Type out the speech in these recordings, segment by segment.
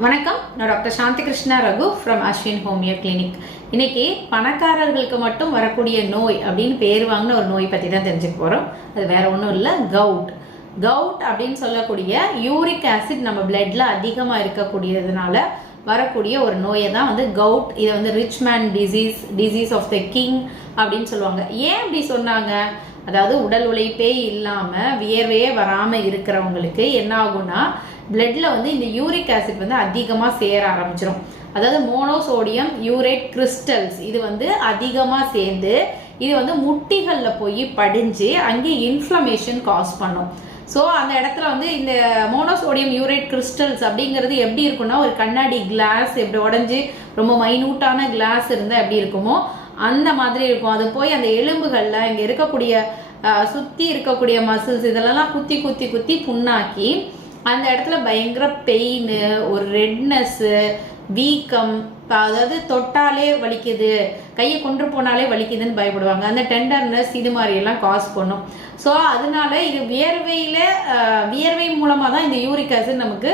வணக்கம். நான் doctor Shanthi Krishna Raghu from Ashwin homeo clinic இன்னைக்கு பணக்காரர்களுக்கு மட்டும் வரக்கூடிய நோய் அப்படின்னு பேர் வாங்கின ஒரு நோய் பற்றி தான் தெரிஞ்சுக்க போகிறோம் அது வேற ஒன்றும் இல்லை கவுட் கவுட் அப்படின்னு சொல்லக்கூடிய யூரிக் ஆசிட் நம்ம பிளட்ல அதிகமாக இருக்கக்கூடியதுனால வரக்கூடிய ஒரு நோயை தான் வந்து கவுட் இதை வந்து rich man disease disease of the king அப்படின்னு சொல்லுவாங்க. ஏன் அப்படி சொன்னாங்க? அதாவது உடல் உழைப்பே இல்லாமல் வியர்வையே வராமல் இருக்கிறவங்களுக்கு என்ன ஆகும்னா பிளட்ல வந்து இந்த யூரிக் ஆசிட் வந்து அதிகமாக சேர ஆரம்பிச்சிடும் அதாவது மோனோசோடியம் யூரேட் கிறிஸ்டல்ஸ் இது வந்து அதிகமாக சேர்ந்து இது வந்து முட்டிகளில் போய் படிஞ்சு அங்கே இன்ஃப்ளமேஷன் காஸ் பண்ணும். ஸோ அந்த இடத்துல வந்து இந்த மோனோசோடியம் யூரேட் கிறிஸ்டல்ஸ் அப்படிங்கிறது எப்படி இருக்கும்னா ஒரு கண்ணாடி கிளாஸ் எப்படி உடஞ்சி ரொம்ப மைனூட்டான கிளாஸ் இருந்தால் எப்படி இருக்குமோ அந்த மாதிரி இருக்கும். அது போய் அந்த எலும்புகளில் இங்கே இருக்கக்கூடிய சுற்றி இருக்கக்கூடிய மசில்ஸ் இதெல்லாம் குத்தி குத்தி குத்தி புண்ணாக்கி அந்த இடத்துல பயங்கர பெயின் ஒரு ரெட்னஸ்ஸு வீக்கம் அதாவது தொட்டாலே வலிக்குது கையை கொண்டு போனாலே வலிக்குதுன்னு பயப்படுவாங்க. அந்த டெண்டர்னஸ் இது மாதிரியெல்லாம் காஸ் பண்ணும். ஸோ அதனால இது வியர்வையில் வியர்வை மூலமாக தான் இந்த யூரிக் ஆசிட் நமக்கு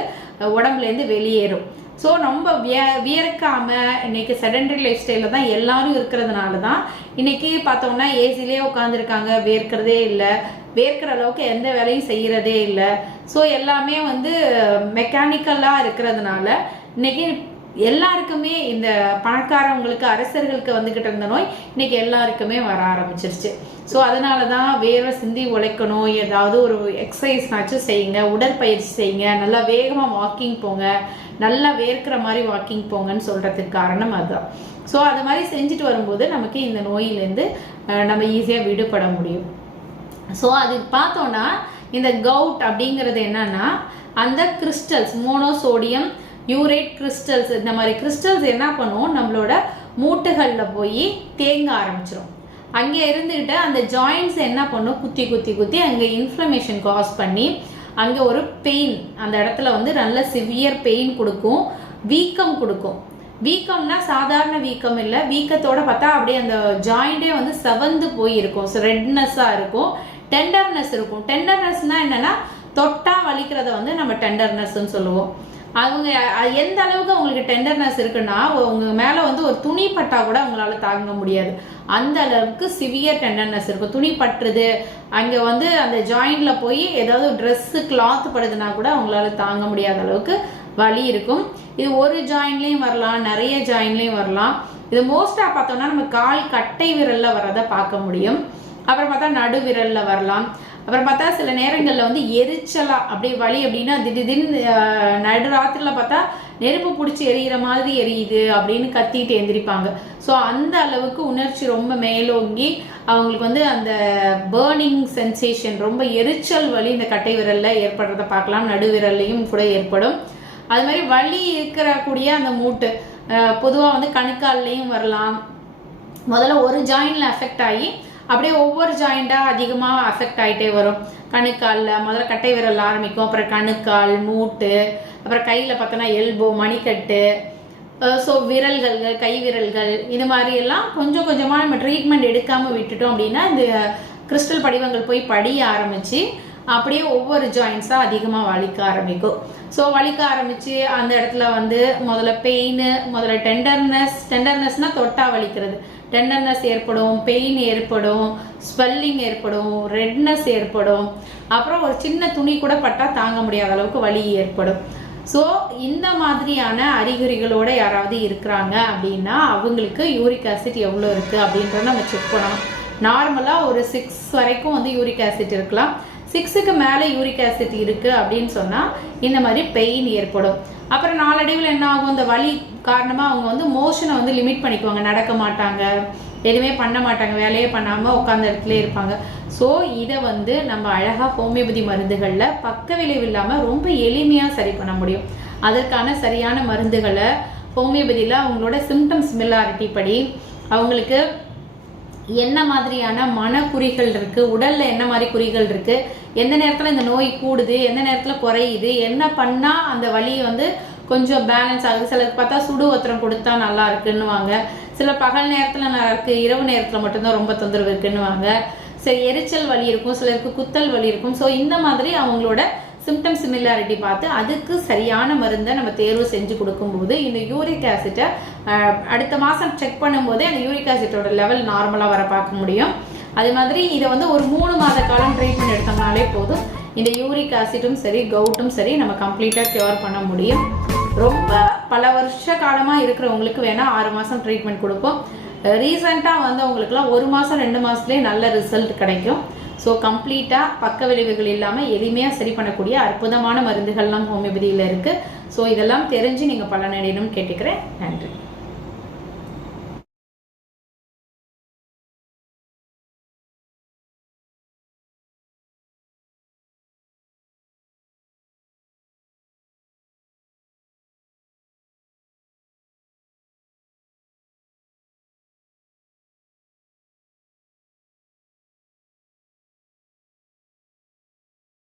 உடம்புலேருந்து வெளியேறும். ஸோ நம்ம விய வியர்க்காம இன்னைக்கு செடன்டரி லைஃப் ஸ்டைலில் தான் எல்லாரும் இருக்கிறதுனால தான் இன்னைக்கு பார்த்தோம்னா ஏசிலே உட்காந்துருக்காங்க வேர்க்கிறதே இல்லை. வேர்க்கிற அளவுக்கு எந்த வேலையும் செய்கிறதே இல்லை. ஸோ எல்லாமே வந்து மெக்கானிக்கலாக இருக்கிறதுனால இன்னைக்கு எல்லாருக்குமே இந்த பணக்காரவங்களுக்கு அரசர்களுக்கு வந்துக்கிட்டு இருந்த நோய் இன்னைக்கு எல்லாருக்குமே வர ஆரம்பிச்சிருச்சு. ஸோ அதனால தான் வேர்வை சிந்தி உழைக்கணும். ஏதாவது ஒரு எக்ஸசைஸ்னாச்சும் செய்யுங்க. உடற்பயிற்சி செய்யுங்க. நல்லா வேகமாக வாக்கிங் போங்க. நல்லா வேர்க்கிற மாதிரி வாக்கிங் போங்கன்னு சொல்கிறதுக்கு காரணம் அதுதான். ஸோ அது மாதிரி செஞ்சுட்டு வரும்போது நமக்கு இந்த நோயிலேருந்து நம்ம ஈஸியாக விடுபட முடியும். ஸோ அது பார்த்தோன்னா இந்த கவுட் அப்படிங்கிறது என்னன்னா அந்த கிறிஸ்டல்ஸ் மோனோசோடியம் யூரேட் கிறிஸ்டல்ஸ் இந்த மாதிரி கிறிஸ்டல்ஸ் என்ன பண்ணும்? நம்மளோட மூட்டுகளில் போய் தேங்க ஆரம்பிச்சிடும் அங்கே இருந்துக்கிட்டு அந்த ஜாயின்ஸ் என்ன பண்ணும்? குத்தி குத்தி குத்தி அங்கே இன்ஃப்ளமேஷன் காஸ் பண்ணி அங்கே ஒரு பெயின் அந்த இடத்துல வந்து நல்ல சிவியர் பெயின் கொடுக்கும். வீக்கம் கொடுக்கும். வீக்கம்னா சாதாரண வீக்கம் இல்லை. வீக்கத்தோட பார்த்தா அப்படியே அந்த ஜாயிண்டே வந்து செவந்து போயிருக்கும். ரெட்னஸ்ஸாக இருக்கும். டெண்டர்னஸ் இருக்கும். டெண்டர்னஸ்னால் என்னென்னா தொட்டா வலிக்கிறத வந்து நம்ம டெண்டர்னஸ்ன்னு சொல்லுவோம். அவங்க எந்த அளவுக்கு அவங்களுக்கு டெண்டர்னஸ் இருக்குன்னா உங்க மேலே வந்து ஒரு துணி பட்டா கூட அவங்களால தாங்க முடியாது. அந்த அளவுக்கு சிவியர் டெண்டர்னஸ் இருக்கும். துணி பட்டுறது அங்கே வந்து அந்த ஜாயிண்டில் போய் ஏதாவது ட்ரெஸ்ஸு கிளாத் படுதுன்னா கூட அவங்களால தாங்க முடியாத அளவுக்கு வலி இருக்கும். இது ஒரு ஜாயின்லேயும் வரலாம் நிறைய ஜாயின்லேயும் வரலாம். இது மோஸ்ட்டாக பார்த்தோம்னா நம்ம கால் கட்டை விரலில் வரதை பார்க்க முடியும். அப்புறம் பார்த்தா நடுவிரலில் வரலாம். அப்புறம் பார்த்தா சில நேரங்களில் வந்து எரிச்சலாக அப்படியே வலி அப்படின்னா திடீர்னு நடுராத்திரில பார்த்தா நெருப்பு பிடிச்சி எரியிற மாதிரி எரியுது அப்படின்னு கத்திட்டு எந்திரிப்பாங்க. ஸோ அந்த அளவுக்கு உணர்ச்சி ரொம்ப மேலோங்கி அவங்களுக்கு வந்து அந்த பேர்னிங் சென்சேஷன் ரொம்ப எரிச்சல் வலி இந்த கட்டை விரலில் ஏற்படுறத பார்க்கலாம். நடுவிரல்லையும் கூட ஏற்படும். அது மாதிரி வலி இருக்கிற கூடிய அந்த மூட்டு பொதுவாக வந்து கணுக்கால்லையும் வரலாம். முதல்ல ஒரு ஜாயின்ல அஃபெக்ட் ஆகி அப்படியே ஒவ்வொரு ஜாயிண்டாக அதிகமாக அஃபெக்ட் ஆகிட்டே வரும். கணுக்காலில் முதல்ல கட்டை விரல் ஆரம்பிக்கும். அப்புறம் கணுக்கால் மூட்டு அப்புறம் கையில் பார்த்தோன்னா எல்போ மணிக்கட்டு ஸோ விரல்கள் கை விரல்கள் இது மாதிரி எல்லாம் கொஞ்சம் கொஞ்சமாக நம்ம ட்ரீட்மெண்ட் எடுக்காமல் விட்டுட்டோம் அப்படின்னா இந்த கிறிஸ்டல் படிவங்கள் போய் படிய ஆரம்பித்து அப்படியே ஒவ்வொரு ஜாயின்ஸாக அதிகமாக வலிக்க ஆரம்பிக்கும். ஸோ வலிக்க ஆரம்பித்து அந்த இடத்துல வந்து முதல்ல பெயின் முதல்ல டெண்டர்னஸ் டெண்டர்னஸ்னால் தொட்டா வலிக்கிறது. டெண்டர்னஸ் ஏற்படும் பெயின் ஏற்படும் ஸ்வெல்லிங் ஏற்படும் ரெட்னஸ் ஏற்படும். அப்புறம் ஒரு சின்ன துணி கூட பட்டா தாங்க முடியாத அளவுக்கு வலி ஏற்படும். ஸோ இந்த மாதிரியான அறிகுறிகளோட யாராவது இருக்கிறாங்க அப்படின்னா அவங்களுக்கு யூரிக் ஆசிட் எவ்வளோ இருக்குது அப்படின்றத நம்ம செக் பண்ணணும். நார்மலாக ஒரு சிக்ஸ் வரைக்கும் வந்து யூரிக் ஆசிட் இருக்கலாம். சிக்ஸுக்கு மேலே யூரிக் ஆசிட் இருக்குது அப்படின்னு சொன்னால் இந்த மாதிரி பெயின் ஏற்படும். அப்புறம் நாளடைவில் என்ன ஆகும்? இந்த வலி காரணமாக அவங்க வந்து மோஷனை வந்து லிமிட் பண்ணிக்குவாங்க. நடக்க மாட்டாங்க. எதுவுமே பண்ண மாட்டாங்க. வேலையே பண்ணாமல் உட்காந்த இடத்துல இருப்பாங்க. ஸோ இதை வந்து நம்ம அழகாக ஹோமியோபதி மருந்துகளில் பக்க விளைவு இல்லாமல் ரொம்ப எளிமையாக சரி பண்ண முடியும். அதற்கான சரியான மருந்துகளை ஹோமியோபதியில் அவங்களோட சிம்டம்ஸ் சிமிலாரிட்டி படி அவங்களுக்கு என்ன மாதிரியான மனக்குறிகள் இருக்குது உடலில் என்ன மாதிரி குறிகள் இருக்குது எந்த நேரத்தில் இந்த நோய் கூடுது? எந்த நேரத்தில் குறையுது? என்ன பண்ணால் அந்த வலியை வந்து கொஞ்சம் பேலன்ஸ் ஆகுது? சிலருக்கு பார்த்தா சுடு ஒத்திரம் கொடுத்தா நல்லா இருக்குன்னுவாங்க. சில பகல் நேரத்தில் நல்லா இருக்குது இரவு நேரத்தில் மட்டும்தான் ரொம்ப தொந்தரவு இருக்குன்னுவாங்க. சரி எரிச்சல் வலி இருக்கும் சிலருக்கு குத்தல் வலி இருக்கும். ஸோ இந்த மாதிரி அவங்களோட சிம்டம் சிமிலாரிட்டி பார்த்து அதுக்கு சரியான மருந்தை நம்ம தேர்வு செஞ்சு கொடுக்கும்போது இந்த யூரிக் ஆசிட்டை அடுத்த மாதம் செக் பண்ணும்போதே அந்த யூரிக் ஆசிட்டோட லெவல் நார்மலாக வர பார்க்க முடியும். அதே மாதிரி இதை வந்து ஒரு மூணு மாத காலம் ட்ரீட்மெண்ட் எடுத்தோம்னாலே போதும். இந்த யூரிக் ஆசிட்டும் சரி கவுட்டும் சரி நம்ம கம்ப்ளீட்டாக க்யூர் பண்ண முடியும். ரொம்ப பல வருஷ காலமாக இருக்கிறவங்களுக்கு வேணால் ஆறு மாதம் ட்ரீட்மெண்ட் கொடுப்போம். ரீசெண்டாக வந்து அவங்களுக்குலாம் ஒரு மாதம் ரெண்டு மாதத்துலேயே நல்ல ரிசல்ட் கிடைக்கும். ஸோ கம்ப்ளீட்டாக பக்க விளைவுகள் இல்லாமல் எளிமையாக சரி பண்ணக்கூடிய அற்புதமான மருந்துகள்லாம் ஹோமியோபதியில் இருக்குது ஸோ இதெல்லாம் தெரிஞ்சு நீங்கள் பலனடையணும்னு கேட்டுக்கிறேன். நன்றி.